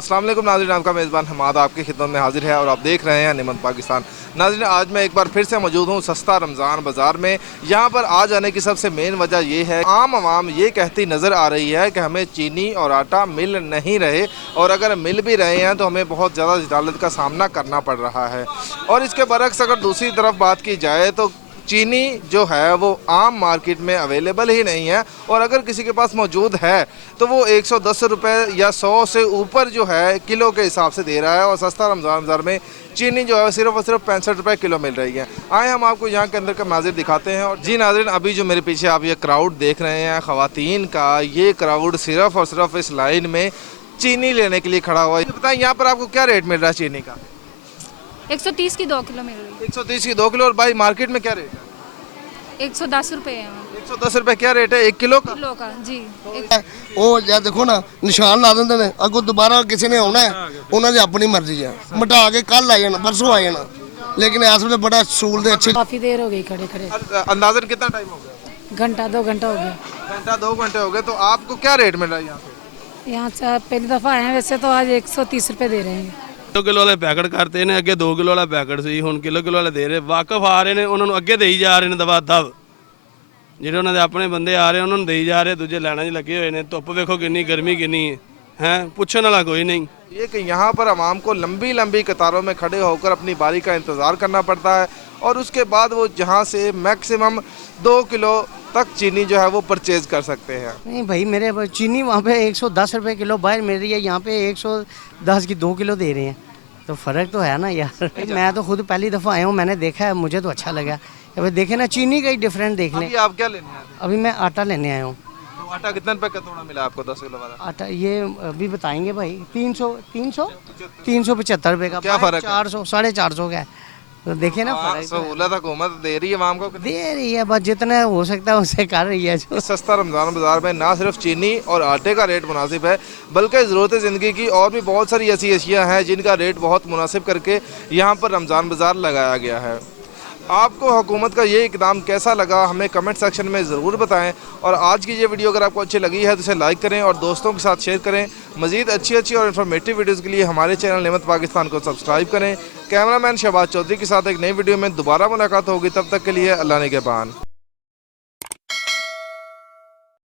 अस्सलाम वालेकुम नाज़रीन, आपका मेज़बान हमाद आपकी खिदमत में हाजिर है और आप देख रहे हैं निमन पाकिस्तान। नाज़रीन, आज मैं एक बार फिर से मौजूद हूँ सस्ता रमज़ान बाज़ार में। यहाँ पर आ जाने की सबसे मेन वजह ये है, आम आवाम ये कहती नज़र आ रही है कि हमें चीनी और आटा मिल नहीं रहे, और अगर मिल भी रहे हैं तो हमें बहुत ज़्यादा जलालत का सामना करना पड़ रहा है। और इसके बरक्स अगर दूसरी तरफ बात की जाए तो चीनी जो है वो आम मार्केट में अवेलेबल ही नहीं है, और अगर किसी के पास मौजूद है तो वो 110 रुपये या 100 से ऊपर जो है किलो के हिसाब से दे रहा है। और सस्ता रमज़ान बाज़ार में चीनी जो है सिर्फ और सिर्फ 65 रुपये किलो मिल रही है। आए हम आपको यहाँ के अंदर का नाज़िर दिखाते हैं। और जी नाज़रीन, अभी जो मेरे पीछे आप ये क्राउड देख रहे हैं ख़वातीन का, ये क्राउड सिर्फ और सिर्फ इस लाइन में चीनी लेने के लिए खड़ा हुआ है। बताएं यहाँ पर आपको क्या रेट मिल रहा है चीनी का? 130 की 2 किलो मिल रही है। 130 की 2 किलो। और भाई मार्केट में क्या रेट है? 110 रुपये है 110 रुपये क्या रेट है 1 किलो का? किलो का जी। ਉਹ ਜਾਂ ਦੇਖੋ ਨਾ ਨਿਸ਼ਾਨ ਲਾ ਦਿੰਦੇ ਨੇ, ਅੱਗੋਂ ਦੁਬਾਰਾ ਕਿਸੇ ਨੇ ਆਉਣਾ ਹੈ, ਉਹਨਾਂ ਦੀ ਆਪਣੀ ਮਰਜ਼ੀ ਹੈ, ਮਿਟਾ ਕੇ ਕੱਲ ਆ ਜਾਣਾ ਪਰਸੋਂ ਆ ਜਾਣਾ, लेकिन इस वे बड़ा सूल दे अच्छे। काफी देर हो गई खड़े खड़े, अंदाजन कितना टाइम हो गया? घंटा 2 घंटा हो गया। घंटा 2 घंटे हो गए। तो आपको क्या रेट मिल रहा है यहाँ पे? यहाँ से पहली दफा आए हैं, वैसे तो आज 130 रुपए दे रहे हैं। 2 ਕਿਲੋ ਵਾਲੇ ਪੈਕਟ ਕਰਤੇ ਨੇ, ਅੱਗੇ 2 ਕਿਲੋ ਵਾਲਾ ਪੈਕਟ ਸੀ, ਹੁਣ ਕਿਲੋ ਵਾਲੇ ਦੇ ਰਹੇ। ਵਾਕਫ ਆ ਰਹੇ ਨੇ, ਉਹਨਾਂ ਨੂੰ ਅੱਗੇ ਦੇਈ ਜਾ ਰਹੇ ਨੇ ਦਵਾ ਦਵ। ਜਿਹੜੇ ਉਹਨਾਂ ਦੇ ਆਪਣੇ ਬੰਦੇ ਆ ਰਹੇ ਉਹਨਾਂ ਨੂੰ ਦੇਈ ਜਾ ਰਹੇ, ਦੂਜੇ ਲੈਣਾ 'ਚ ਲੱਗੇ ਹੋਏ ਨੇ। ਧੁੱਪ ਵੇਖੋ ਕਿੰਨੀ, ਗਰਮੀ ਕਿੰਨੀ ਹੈ, ਪੁੱਛਣ ਵਾਲਾ ਕੋਈ नहीं। ये कि यहाँ पर आवाम को लंबी लंबी कतारों में खड़े होकर अपनी बारी का इंतज़ार करना पड़ता है, और उसके बाद वो जहाँ से मैक्सिमम 2 किलो तक चीनी जो है वो परचेज कर सकते हैं। नहीं भाई, मेरे चीनी वहाँ पे 110 रुपये किलो बाहर मिल रही है, यहाँ पे 110 की 2 किलो दे रहे हैं, तो फ़र्क तो है ना यार। मैं तो खुद पहली दफ़ा आया हूँ, मैंने देखा है, मुझे तो अच्छा लगा। अभी देखे ना चीनी का ही डिफरेंट देख लें। अभी आप क्या लेने आए थे? अभी मैं आटा लेने आया हूँ। तो आटा कितने रुपए का तोड़ा मिला आपको 10 किलो वाला? आटा ये अभी बताएंगे भाई, 375 रुपये का। क्या फ़र्क है? 400 450 का है, तो देखिए ना फ़र्क तो है। सहूलत हुकूमत दे रही है आवाम को। दे रही है, बस जितना हो सकता है उससे कर रही है। जो सस्ता रमज़ान बाज़ार में ना सिर्फ चीनी और आटे का रेट मुनासिब है, बल्कि ज़रूरत ज़िंदगी की और भी बहुत सारी ऐसी अशिया हैं जिनका रेट बहुत मुनासिब करके यहाँ पर रमज़ान बाज़ार लगाया गया है। आपको हुकूमत का ये इकदाम कैसा लगा हमें कमेंट सेक्शन में ज़रूर बताएं। और आज की ये वीडियो अगर आपको अच्छी लगी है तो इसे लाइक करें और दोस्तों के साथ शेयर करें। मज़ीद अच्छी और इन्फॉर्मेटिव वीडियोज़ के लिए हमारे चैनल निमत पाकिस्तान को सब्सक्राइब करें। कैमरामैन शहबाज चौधरी के साथ एक नई वीडियो में दोबारा मुलाकात होगी, तब तक के लिए अल्लाह निगहबान।